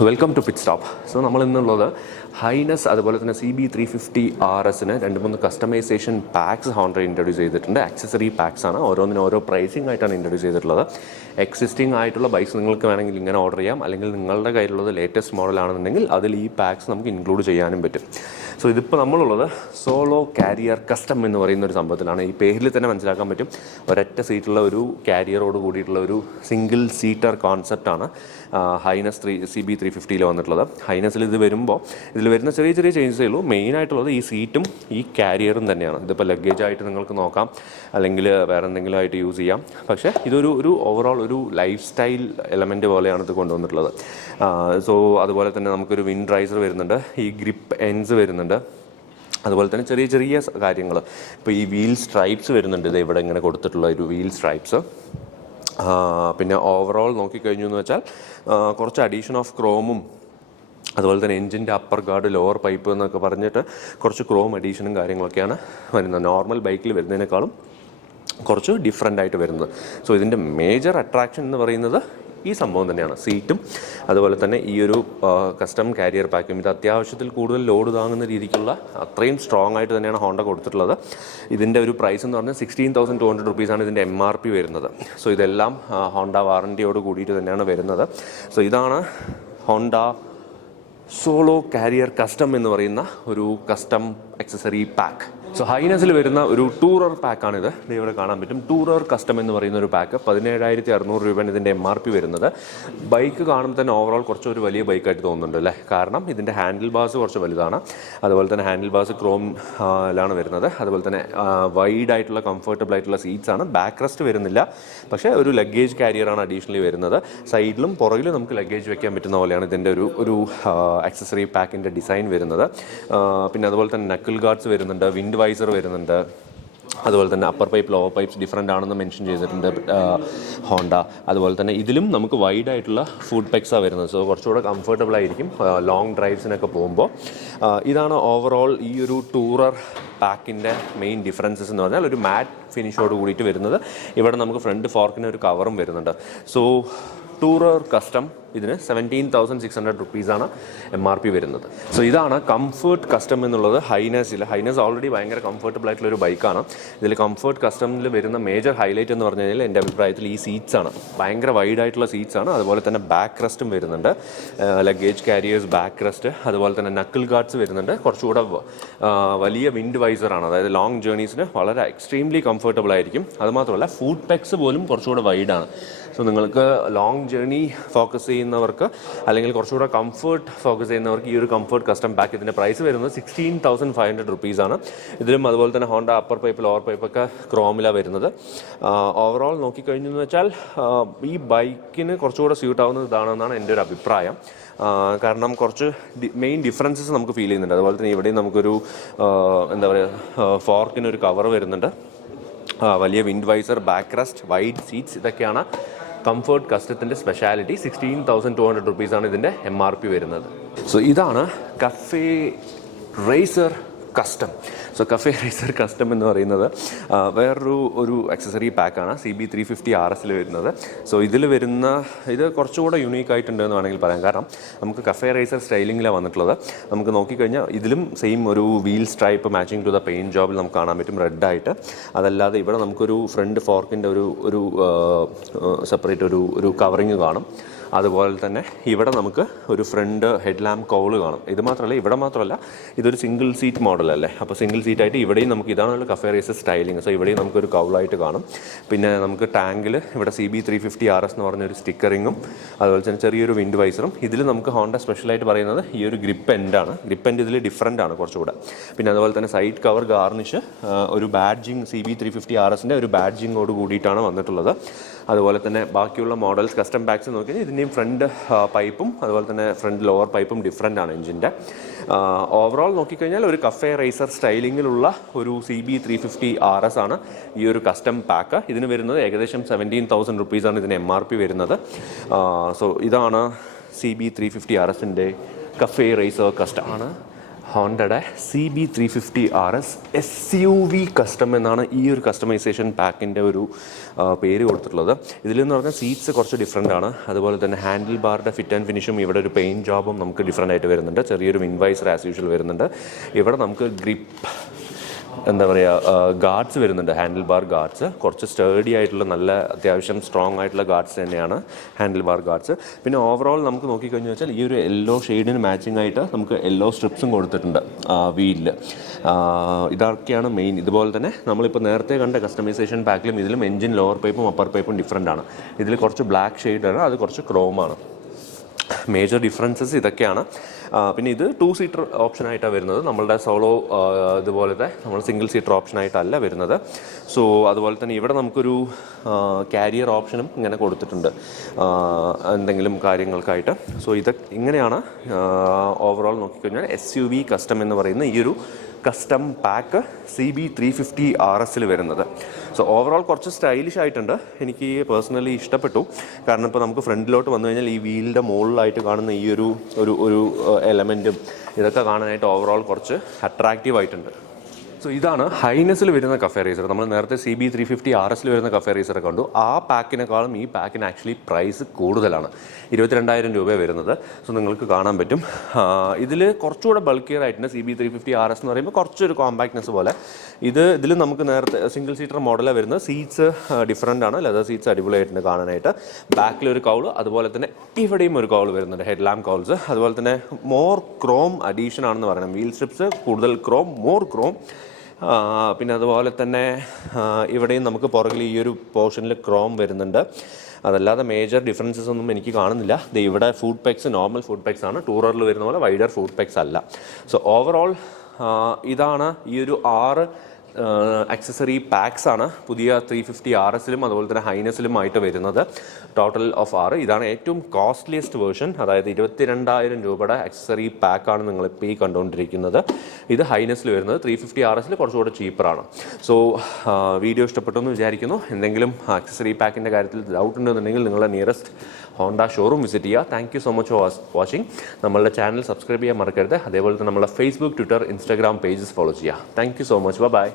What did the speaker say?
Welcome to pit stop. So നമ്മൾ ഇന്നുള്ളത് Highness അതുപോലെ തന്നെ CB350RSന് 2-3 കസ്റ്റമൈസേഷൻ പാക്സ് ഹോണ്ട ഇൻട്രൊഡ്യൂസ് ചെയ്തിട്ടുണ്ട്. ആക്സസറി പാക്സ് ആണ്, ഓരോന്നിനും ഓരോ പ്രൈസിംഗ് ആയിട്ടാണ് ഇൻട്രൊഡ്യൂസ് ചെയ്തിട്ടുള്ളത്. എക്സിസ്റ്റിംഗ് ആയിട്ടുള്ള ബൈക്സ് നിങ്ങൾക്ക് വേണമെങ്കിൽ ഇങ്ങനെ ഓർഡർ ചെയ്യാം, അല്ലെങ്കിൽ നിങ്ങളുടെ കയ്യിലുള്ളത് ലേറ്റസ്റ്റ് മോഡലാണെന്നുണ്ടെങ്കിൽ അതിൽ ഈ പാക്സ് നമുക്ക് ഇൻക്ലൂഡ് ചെയ്യാനും പറ്റും. സോ ഇതിപ്പോൾ നമ്മളുള്ളത് സോളോ കാരിയർ കസ്റ്റം എന്ന് പറയുന്ന ഒരു സംഭവത്തിലാണ്. ഈ പേരിൽ തന്നെ മനസ്സിലാക്കാൻ പറ്റും, ഒരൊറ്റ സീറ്റുള്ള ഒരു കാരിയറോട് കൂടിയിട്ടുള്ള ഒരു സിംഗിൾ സീറ്റർ കോൺസെപ്റ്റാണ് ഹൈനസ് CB350 വന്നിട്ടുള്ളത്. ഹൈനസിൽ ഇതിൽ വരുന്ന ചെറിയ ചെറിയ ചേഞ്ചസേ ഉള്ളൂ. മെയിനായിട്ടുള്ളത് ഈ സീറ്റും ഈ കാരിയറും തന്നെയാണ്. ഇതിപ്പോൾ ലഗേജ് ആയിട്ട് നിങ്ങൾക്ക് നോക്കാം, അല്ലെങ്കിൽ വേറെ എന്തെങ്കിലും ആയിട്ട് യൂസ് ചെയ്യാം. പക്ഷേ ഇതൊരു ഓവറോൾ ഒരു ലൈഫ് സ്റ്റൈൽ എലമെൻറ്റ് പോലെയാണ് ഇത് കൊണ്ടുവന്നിട്ടുള്ളത്. സോ അതുപോലെ തന്നെ നമുക്കൊരു വിൻഡ് റൈസർ വരുന്നുണ്ട്, ഈ ഗ്രിപ്പ് എൻഡ്സ് വരുന്നുണ്ട്, അതുപോലെ തന്നെ ചെറിയ ചെറിയ കാര്യങ്ങൾ. ഇപ്പോൾ ഈ വീൽ സ്ട്രൈപ്സ് വരുന്നുണ്ട്, ഇത് ഇവിടെ ഇങ്ങനെ കൊടുത്തിട്ടുള്ള ഒരു വീൽ സ്ട്രൈപ്സ്. പിന്നെ ഓവറോൾ നോക്കിക്കഴിഞ്ഞു എന്ന് വെച്ചാൽ കുറച്ച് അഡീഷൻ ഓഫ് ക്രോമും അതുപോലെ തന്നെ എൻജിൻ്റെ അപ്പർ ഗാർഡ് ലോവർ പൈപ്പ് എന്നൊക്കെ പറഞ്ഞിട്ട് കുറച്ച് ക്രോം അഡീഷനും കാര്യങ്ങളൊക്കെയാണ് വരുന്നത്. നോർമൽ ബൈക്കിൽ വരുന്നതിനേക്കാളും കുറച്ച് ഡിഫറെൻ്റ് ആയിട്ട് വരുന്നത്. സോ ഇതിൻ്റെ മേജർ അട്രാക്ഷൻ എന്ന് പറയുന്നത് ഈ സംഭവം തന്നെയാണ്, സീറ്റും അതുപോലെ തന്നെ ഈ ഒരു കസ്റ്റം കാരിയർ പാക്കും. ഇത് അത്യാവശ്യത്തിൽ കൂടുതൽ ലോഡ് താങ്ങുന്ന രീതിക്കുള്ള അത്രയും സ്ട്രോങ് ആയിട്ട് തന്നെയാണ് ഹോണ്ട കൊടുത്തിട്ടുള്ളത്. ഇതിൻ്റെ ഒരു പ്രൈസ് എന്ന് പറഞ്ഞാൽ 16,200 റുപ്പീസാണ് ഇതിൻ്റെ MRP വരുന്നത്. സോ ഇതെല്ലാം ഹോണ്ട വാറൻറ്റിയോട് കൂടിയിട്ട് തന്നെയാണ് വരുന്നത്. സോ ഇതാണ് ഹോണ്ട സോളോ കാരിയർ കസ്റ്റം എന്ന് പറയുന്ന ഒരു കസ്റ്റം അക്സസറി പാക്ക്. സോ ഹൈനസിൽ വരുന്ന ഒരു ടൂറർ പാക്കാണിത്. ഇവിടെ കാണാൻ പറ്റും, ടൂറർ കസ്റ്റം എന്ന് പറയുന്ന ഒരു പാക്ക്. 17,600 രൂപയാണ് ഇതിൻ്റെ MRP വരുന്നത്. ബൈക്ക് കാണുമ്പോൾ തന്നെ ഓവറോൾ കുറച്ചൊരു വലിയ ബൈക്കായിട്ട് തോന്നുന്നുണ്ട് അല്ലേ? കാരണം ഇതിൻ്റെ ഹാൻഡിൽ ബാസ് കുറച്ച് വലുതാണ്. അതുപോലെ തന്നെ ഹാൻഡിൽ ബാസ് ക്രോമിലാണ് വരുന്നത്. അതുപോലെ തന്നെ വൈഡ് ആയിട്ടുള്ള കംഫർട്ടബിൾ ആയിട്ടുള്ള സീറ്റ്സ് ആണ്. ബാക്ക് റെസ്റ്റ് വരുന്നില്ല, പക്ഷേ ഒരു ലഗേജ് കാരിയറാണ് അഡീഷണലി വരുന്നത്. സൈഡിലും പുറകിലും നമുക്ക് ലഗേജ് വെക്കാൻ പറ്റുന്ന പോലെയാണ് ഇതിൻ്റെ ഒരു ആക്സസറി പാക്കിൻ്റെ ഡിസൈൻ വരുന്നത്. പിന്നെ അതുപോലെ തന്നെ നക്കിൾ ഗാർഡ്സ് വരുന്നുണ്ട്, വിൻഡ് വൈസർ വരുന്നുണ്ട്. അതുപോലെ തന്നെ upper pipe lower pipes different ആണെന്ന് മെൻഷൻ ചെയ്തിട്ടുണ്ട് ഹോണ്ട. അതുപോലെ തന്നെ ഇതിലും നമുക്ക് വൈഡ് ആയിട്ടുള്ള ഫുഡ് പെക്സാണ് വരുന്നത്. സോ കുറച്ചുകൂടെ കംഫർട്ടബിൾ ആയിരിക്കും ലോങ് ഡ്രൈവ്സിനൊക്കെ പോകുമ്പോൾ. ഇതാണ് ഓവറോൾ ഈ ഒരു ടൂറർ പാക്കിൻ്റെ മെയിൻ ഡിഫറൻസസ് എന്ന് പറഞ്ഞാൽ ഒരു മാറ്റ് ഫിനിഷോട് കൂടിയിട്ട് വരുന്നത്. ഇവിടെ നമുക്ക് ഫ്രണ്ട് ഫോർക്കിന് ഒരു കവറും വരുന്നുണ്ട്. സോ ടൂറർ കസ്റ്റം ഇതിന് 17,600 റുപ്പീസാണ് MRP വരുന്നത്. സോ ഇതാണ് കംഫർട്ട് കസ്റ്റം എന്നുള്ളത് ഹൈനസിൽ. ഹൈനസ് ഓൾറെഡി ഭയങ്കര കംഫർട്ടബിൾ ആയിട്ടുള്ള ഒരു ബൈക്കാണ്. ഇതിൽ കംഫർട്ട് കസ്റ്റമിൽ വരുന്ന മേജർ ഹൈലൈറ്റ് എന്ന് പറഞ്ഞു കഴിഞ്ഞാൽ എൻ്റെ അഭിപ്രായത്തിൽ ഈ സീറ്റ്സ് ആണ്. ഭയങ്കര വൈഡ് ആയിട്ടുള്ള സീറ്റ്സ് ആണ്. അതുപോലെ തന്നെ ബാക്ക് റെസ്റ്റും വരുന്നുണ്ട്, ലഗേജ് കാരിയേഴ്സ് ബാക്ക് റെസ്റ്റ്. അതുപോലെ തന്നെ നക്കിൾ ഗാർഡ്സ് വരുന്നുണ്ട്. കുറച്ചുകൂടെ വലിയ വിൻഡ് വൈസറാണ്, അതായത് ലോങ് ജേർണീസിന് വളരെ എക്സ്ട്രീംലി കംഫർട്ടബിൾ ആയിരിക്കും. അതുമാത്രമല്ല ഫുഡ് പെക്സ് പോലും കുറച്ചുകൂടെ വൈഡാണ്. സോ നിങ്ങൾക്ക് ലോങ് ജേർണി ഫോക്കസ് ചെയ്യുന്നവർക്ക് അല്ലെങ്കിൽ കുറച്ചുകൂടെ കംഫർട്ട് ഫോക്കസ് ചെയ്യുന്നവർക്ക് ഈ ഒരു കംഫർട്ട് കസ്റ്റം പാക്ക് ഇതിൻ്റെ പ്രൈസ് വരുന്നത് 16,500 റുപ്പീസാണ്. ഇതിലും അതുപോലെ തന്നെ ഹോണ്ട അപ്പർ പൈപ്പ് ലോവർ പൈപ്പൊക്കെ ക്രോമിലാണ് വരുന്നത്. ഓവറോൾ നോക്കിക്കഴിഞ്ഞു എന്ന് വെച്ചാൽ ഈ ബൈക്കിന് കുറച്ചുകൂടെ സ്യൂട്ട് ആവുന്നത് ഇതാണെന്നാണ് എൻ്റെ ഒരു അഭിപ്രായം. കാരണം കുറച്ച് മെയിൻ ഡിഫറൻസസ് നമുക്ക് ഫീൽ ചെയ്യുന്നുണ്ട്. അതുപോലെ തന്നെ ഇവിടെയും നമുക്കൊരു എന്താ പറയുക, ഫോർക്കിനൊരു കവർ വരുന്നുണ്ട്, വലിയ wind visor, back rest, wide seats. ഇതൊക്കെയാണ് കംഫർട്ട് കസ്റ്റത്തിൻ്റെ സ്പെഷ്യാലിറ്റി. 16,200 റുപ്പീസാണ് ഇതിൻ്റെ MRP വരുന്നത്. സോ ഇതാണ് cafe racer custom. So cafe racer custom എന്ന് പറയുന്നത് വേറൊരു അക്സസറി പാക്കാണ് CB350RSൽ വരുന്നത്. സോ ഇത് കുറച്ചുകൂടെ യുണീക്ക് ആയിട്ടുണ്ട് എന്ന് വേണമെങ്കിൽ പറയാം. കാരണം നമുക്ക് കഫേ റേസർ സ്റ്റൈലിങ്ങിലാണ് വന്നിട്ടുള്ളത്. നമുക്ക് നോക്കിക്കഴിഞ്ഞാൽ ഇതിലും സെയിം ഒരു wheel stripe matching to the paint ജോബിൽ നമുക്ക് കാണാൻ പറ്റും റെഡായിട്ട്. അതല്ലാതെ ഇവിടെ നമുക്കൊരു ഫ്രണ്ട് ഫോർക്കിൻ്റെ ഒരു സെപ്പറേറ്റ് ഒരു കവറിങ് കാണും. അതുപോലെ തന്നെ ഇവിടെ നമുക്ക് ഒരു ഫ്രണ്ട് ഹെഡ് ലാമ്പ് കൗള് കാണും. ഇവിടെ മാത്രമല്ല ഇതൊരു സിംഗിൾ സീറ്റ് മോഡലല്ലേ. അപ്പോൾ സിംഗിൾ സീറ്റായിട്ട് ഇവിടെയും നമുക്ക് ഇതാണ് കഫേ റേസർ സ്റ്റൈലിങ്. സോ ഇവിടെയും നമുക്കൊരു കൗളായിട്ട് കാണും. പിന്നെ നമുക്ക് ടാങ്കിൽ ഇവിടെ CB350RS എന്ന് പറഞ്ഞൊരു സ്റ്റിക്കറിങ്ങും അതുപോലെ തന്നെ ചെറിയൊരു വിൻഡ് വൈസറും. ഇതിൽ നമുക്ക് ഹോണ്ട സ്പെഷ്യലായിട്ട് പറയുന്നത് ഈ ഒരു ഗ്രിപ്പ് എൻഡാണ്. ഗ്രിപ്പ് എൻഡ് ഇതിൽ ഡിഫറൻ്റ് ആണ് കുറച്ചുകൂടെ. പിന്നെ അതുപോലെ തന്നെ സൈഡ് കവർ ഗാർണിഷ് ഒരു ബാഡ്ജിങ് CB350RSൻ്റെ ഒരു ബാഡ്ജിങ്ങോട് കൂടിയിട്ടാണ് വന്നിട്ടുള്ളത്. അതുപോലെ തന്നെ ബാക്കിയുള്ള മോഡൽസ് കസ്റ്റം പാക്സ് നോക്കിക്കഴിഞ്ഞാൽ ഇതിൻ്റെയും ഫ്രണ്ട് പൈപ്പും അതുപോലെ തന്നെ ഫ്രണ്ട് ലോവർ പൈപ്പും ഡിഫറൻ്റ് ആണ് എഞ്ചിൻ്റെ. ഓവറോൾ നോക്കിക്കഴിഞ്ഞാൽ ഒരു കഫേ റേസർ സ്റ്റൈലിങ്ങിലുള്ള ഒരു CB350RS ആണ് ഈ ഒരു കസ്റ്റം പാക്ക്. ഇതിന് വരുന്നത് ഏകദേശം 17,000 റുപ്പീസാണ് ഇതിന് MRP വരുന്നത്. സോ ഇതാണ് CB350RSൻ്റെ കഫേ റേസർ കസ്റ്റം ആണ്. ഹോണ്ടയുടെ CB350RS SUV കസ്റ്റം എന്നാണ് ഈ ഒരു കസ്റ്റമൈസേഷൻ പാക്കിൻ്റെ ഒരു പേര് കൊടുത്തിട്ടുള്ളത്. ഇതിലെന്ന് പറഞ്ഞാൽ സീറ്റ്സ് കുറച്ച് ഡിഫറെൻ്റ് ആണ്. അതുപോലെ തന്നെ ഹാൻഡിൽ ബാറിൻ്റെ ഫിറ്റ് ആൻഡ് ഫിനിഷും ഇവിടെ ഒരു പെയിൻറ്റ് ജോബും നമുക്ക് ഡിഫറെൻ്റ് ആയിട്ട് വരുന്നുണ്ട്. ചെറിയൊരു വിൻവൈസർ ആസ് യൂഷ്വൽ വരുന്നുണ്ട്. ഇവിടെ നമുക്ക് എന്താ പറയുക, ഗാർഡ്സ് വരുന്നുണ്ട്, ഹാൻഡിൽ ബാർ ഗാർഡ്സ്. കുറച്ച് സ്റ്റേഡി ആയിട്ടുള്ള നല്ല അത്യാവശ്യം സ്ട്രോങ് ആയിട്ടുള്ള ഗാർഡ്സ് തന്നെയാണ് ഹാൻഡിൽ ബാർ ഗാർഡ്സ്. പിന്നെ ഓവറോൾ നമുക്ക് നോക്കിക്കഴിഞ്ഞു വെച്ചാൽ ഈ ഒരു യെല്ലോ ഷെയ്ഡിന് മാച്ചിങ് ആയിട്ട് നമുക്ക് യെല്ലോ സ്ട്രിപ്സും കൊടുത്തിട്ടുണ്ട് വീലിൽ. ഇതൊക്കെയാണ് മെയിൻ. ഇതുപോലെ തന്നെ നമ്മളിപ്പോൾ നേരത്തെ കണ്ട കസ്റ്റമൈസേഷൻ പാക്കിലും ഇതിലും എഞ്ചിൻ ലോവർ പൈപ്പും അപ്പർ പൈപ്പും ഡിഫറെൻ്റ് ആണ്. ഇതിൽ കുറച്ച് ബ്ലാക്ക് ഷെയ്ഡാണ്, അത് കുറച്ച് ക്രോമാണ്. മേജർ ഡിഫറൻസസ് ഇതൊക്കെയാണ്. പിന്നെ ഇത് 2 സീറ്റർ ഓപ്ഷനായിട്ടാണ് വരുന്നത്. നമ്മളുടെ സോളോ ഇതുപോലത്തെ നമ്മൾ സിംഗിൾ സീറ്റർ ഓപ്ഷനായിട്ടല്ല വരുന്നത്. സോ അതുപോലെ തന്നെ ഇവിടെ നമുക്കൊരു കാരിയർ ഓപ്ഷനും ഇങ്ങനെ കൊടുത്തിട്ടുണ്ട് എന്തെങ്കിലും കാര്യങ്ങൾക്കായിട്ട്. സോ ഇങ്ങനെയാണ് ഓവറോൾ നോക്കിക്കഴിഞ്ഞാൽ SUV കസ്റ്റം എന്ന് പറയുന്ന ഈ ഒരു കസ്റ്റം പാക്ക് CB350RS വരുന്നത്. സോ ഓവറോൾ കുറച്ച് സ്റ്റൈലിഷ് ആയിട്ടുണ്ട്. എനിക്ക് പേഴ്സണലി ഇഷ്ടപ്പെട്ടു. കാരണം ഇപ്പോൾ നമുക്ക് ഫ്രണ്ടിലോട്ട് വന്നു കഴിഞ്ഞാൽ ഈ വീലിൻ്റെ മുകളിലായിട്ട് കാണുന്ന ഈ ഒരു എലമെൻറ്റും ഇതൊക്കെ കാണാനായിട്ട് ഓവറോൾ കുറച്ച് അട്രാക്റ്റീവ് ആയിട്ടുണ്ട്. സോ ഇതാണ് ഹൈനസിൽ വരുന്ന കഫേ റേസർ. നമ്മൾ നേരത്തെ CB350RS വരുന്ന കഫേ റേസർ കണ്ടു. ആ പാക്കിനേക്കാളും ഈ പാക്കിന് ആക്ച്വലി പ്രൈസ് കൂടുതലാണ്. 22,000 രൂപ വരുന്നത്. സോ നിങ്ങൾക്ക് കാണാൻ പറ്റും. ഇതിൽ കുറച്ചുകൂടെ ബൾക്കിയർ ആയിട്ടുണ്ട്. CB350RS എന്ന് പറയുമ്പോൾ കുറച്ചൊരു കോമ്പാക്ട്നെസ് പോലെ. ഇതിൽ നമുക്ക് നേരത്തെ സിംഗിൾ സീറ്റർ മോഡലാണ് വരുന്നത്. സീറ്റ്സ് ഡിഫറെൻ്റ് ആണ്. ലെതർ സീറ്റ്സ് അടിപൊളിയായിട്ടുണ്ട് കാണാനായിട്ട്. ബാക്കിലൊരു കൗള്, അതുപോലെ തന്നെ ഇവിടെയും ഒരു കൗള് വരുന്നുണ്ട്, ഹെഡ് ലാമ്പ് കൗൾസ്. അതുപോലെ തന്നെ മോർ ക്രോം അഡീഷൻ ആണെന്ന് പറയണം. വീൽ സ്ട്രിപ്സ് കൂടുതൽ ക്രോം, മോർ ക്രോം. പിന്നെ അതുപോലെ തന്നെ ഇവിടെയും നമുക്ക് പുറകിൽ ഈ ഒരു പോർഷനിൽ ക്രോം വരുന്നുണ്ട്. അതല്ലാതെ മേജർ ഡിഫറൻസസ് ഒന്നും എനിക്ക് കാണുന്നില്ല. ഇവിടെ food peaks normal food peaks ആണ്, ടൂററിൽ വരുന്ന പോലെ വൈഡർ ഫുഡ് പെക്സ് അല്ല. സോ ഓവറോൾ ഇതാണ് ഈ ഒരു 6 അക്സസറി പാക്സ് ആണ് പുതിയ 350RSലും അതുപോലെ തന്നെ ഹൈനസിലുമായിട്ട് വരുന്നത്. Total of 6. ഇതാണ് ഏറ്റവും കോസ്റ്റ്ലിയസ്റ്റ് വേർഷൻ. അതായത് 22,000 രൂപയുടെ അക്സസറി പാക്കാണ് നിങ്ങളിപ്പോൾ ഈ കണ്ടുകൊണ്ടിരിക്കുന്നത്. ഇത് ഹൈനസിൽ വരുന്നത്. 350RSൽ കുറച്ചുകൂടെ ചീപ്പറാണ്. സോ വീഡിയോ ഇഷ്ടപ്പെട്ടു എന്ന് വിചാരിക്കുന്നു. എന്തെങ്കിലും അക്സസറി പാക്കിൻ്റെ കാര്യത്തിൽ ഡൗട്ട് ഉണ്ടെന്നുണ്ടെങ്കിൽ നിങ്ങളുടെ നിയറസ്റ്റ് ഹോണ്ട ഷോറൂം വിസിറ്റ് ചെയ്യുക. Thank you so much for watching. നമ്മളുടെ ചാനൽ സബ്സ്ക്രൈബ് ചെയ്യാൻ മറക്കരുത്. അതേപോലെ തന്നെ നമ്മളുടെ Facebook, Twitter, Instagram pages follow ചെയ്യുക. Thank you so much. By.